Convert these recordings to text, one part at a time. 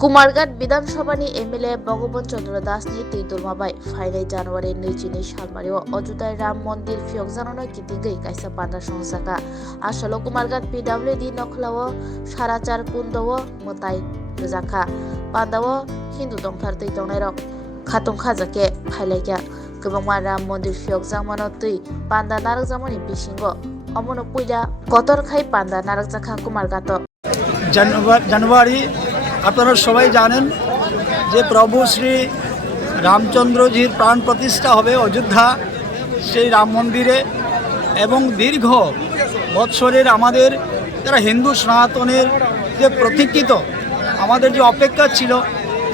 Kumarghat विधानसभानि MLA भगवान चंद्र दासनि तैदुरमाबाय फाइनाय जानुवारि 22 सालमारियाव अयोध्या राम मंदिर फियकजानो कितिगै कायसा पान्दा संसाका आसलो कुमारघाट पिडब्लिउडि नखलाव साराचार कुंदव मताय रजाखा पान्दाव हिंदू दंथार तैतंनायरक खातुं खाजाके फाइलायका गोबांमा राम मंदिर फियकजामानो तै पान्दा नारकजामानि बिसिंगो अमनो पुइला कतरखाय पान्दा नारकजाखा कुमारघाट জানুয়ারি আপনারা সবাই জানেন যে প্রভু শ্রী রামচন্দ্রজির প্রাণ প্রতিষ্ঠা হবে অযোধ্যা সেই রাম মন্দিরে এবং দীর্ঘ বৎসরের আমাদের যারা হিন্দু সনাতনের যে প্রতীক্ষিত আমাদের যে অপেক্ষা ছিল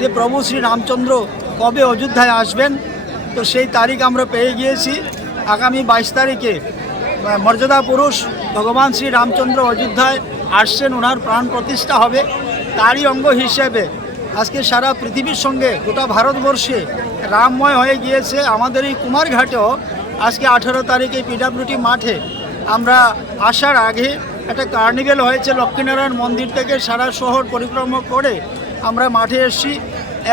যে প্রভু শ্রী রামচন্দ্র কবে অযোধ্যায় আসবেন, তো সেই তারিখ আমরা পেয়ে গিয়েছি। আগামী 22 তারিখে মর্যাদা পুরুষ ভগবান শ্রী রামচন্দ্র অযোধ্যায় আসছেন, ওনার প্রাণ প্রতিষ্ঠা হবে। তারই অঙ্গ হিসেবে আজকে সারা পৃথিবীর সঙ্গে গোটা ভারতবর্ষে রামময় হয়ে গিয়েছে। আমাদের এই কুমারঘাটেও আজকে 18 তারিখে পিডব্লিউডি মাঠে আমরা আসার আগে একটা কার্নিভেল হয়েছে। লক্ষ্মীনারায়ণ মন্দির থেকে সারা শহর পরিক্রমা করে আমরা মাঠে এসেছি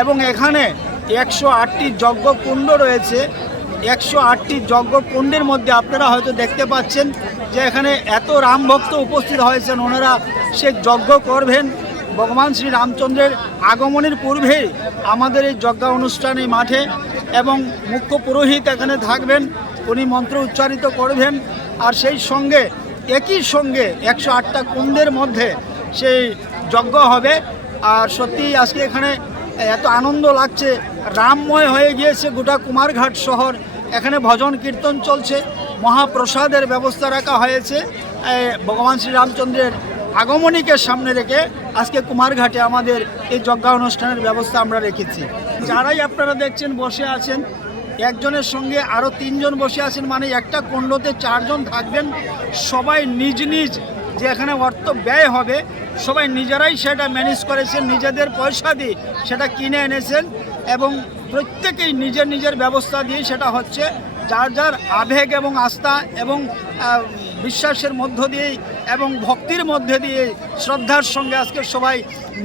এবং এখানে 108টি যজ্ঞকুণ্ড রয়েছে। 108টি যজ্ঞকুণ্ডের মধ্যে আপনারা হয়তো দেখতে পাচ্ছেন যে এখানে এত রাম ভক্ত উপস্থিত হয়েছেন, ওনারা সে যজ্ঞ করবেন। ভগবান শ্রী রামচন্দ্রের আগমনের পূর্বেই আমাদের এই যজ্ঞ অনুষ্ঠান এই মাঠে এবং মুখ্য পুরোহিত এখানে থাকবেন, উনি মন্ত্র উচ্চারিত করবেন। আর সেই সঙ্গে একই সঙ্গে 108টা কুণ্ডের মধ্যে সেই যজ্ঞ হবে। আর সত্যি আজকে এখানে এত আনন্দ লাগছে, রামময় হয়ে গিয়েছে গোটা কুমারঘাট শহর। এখানে ভজন কীর্তন চলছে, মহাপ্রসাদের ব্যবস্থা রাখা হয়েছে। ভগবান শ্রী রামচন্দ্রের আগমনীকে সামনে রেখে আজকে কুমারঘাটে আমাদের এই যজ্ঞ অনুষ্ঠানের ব্যবস্থা আমরা রেখেছি। যারাই আপনারা দেখছেন বসে আছেন, একজনের সঙ্গে আরও 3 জন বসে আছেন, মানে একটা কুণ্ডতে 4 জন থাকবেন। সবাই নিজ নিজ যে এখানে অর্থ ব্যয় হবে সবাই নিজেরাই সেটা ম্যানেজ করেছেন, নিজেদের পয়সা দিয়ে সেটা কিনে এনেছেন এবং প্রত্যেকেই নিজের নিজের ব্যবস্থা দিয়ে সেটা হচ্ছে। যার যার আবেগ এবং আস্থা এবং বিশ্বাসের মধ্য দিয়েই এবং ভক্তির মধ্যে দিয়ে শ্রদ্ধার সঙ্গে আজকে সবাই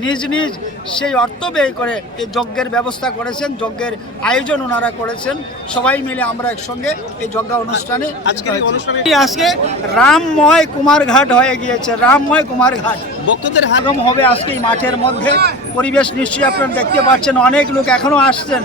নিজ নিজ সেই অর্থ ব্যয় করে এই যজ্ঞের ব্যবস্থা করেছেন, যজ্ঞের আয়োজন ওনারা করেছেন। সবাই মিলে আমরা একসঙ্গে এই যজ্ঞ অনুষ্ঠানে আজকে রামময় কুমারঘাট হয়ে গিয়েছে। রামময় কুমারঘাট ভক্তদের আগম হবে আজকে এই মাঠের মধ্যে। পরিবেশ নিশ্চয়ই আপনারা দেখতে পাচ্ছেন, অনেক লোক এখনও আসছেন,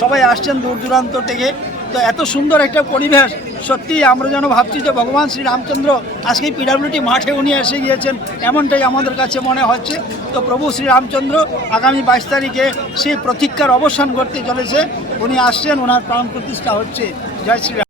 সবাই আসছেন দূর দূরান্ত থেকে। তো এত সুন্দর একটা পরিবেশ, সত্যি আমরা যেন ভাবছি যে ভগবান শ্রী রামচন্দ্র আজকে পিডব্লিউডি মাঠে উনি এসে গিয়েছেন, এমনটাই আমাদের কাছে মনে হচ্ছে। তো প্রভু শ্রী রামচন্দ্র আগামী 22 তারিখে সেই প্রতীক্ষার অবসান করতে চলেছে। উনি আসছেন, ওনার প্রাণ প্রতিষ্ঠা হচ্ছে। জয় শ্রী রাম।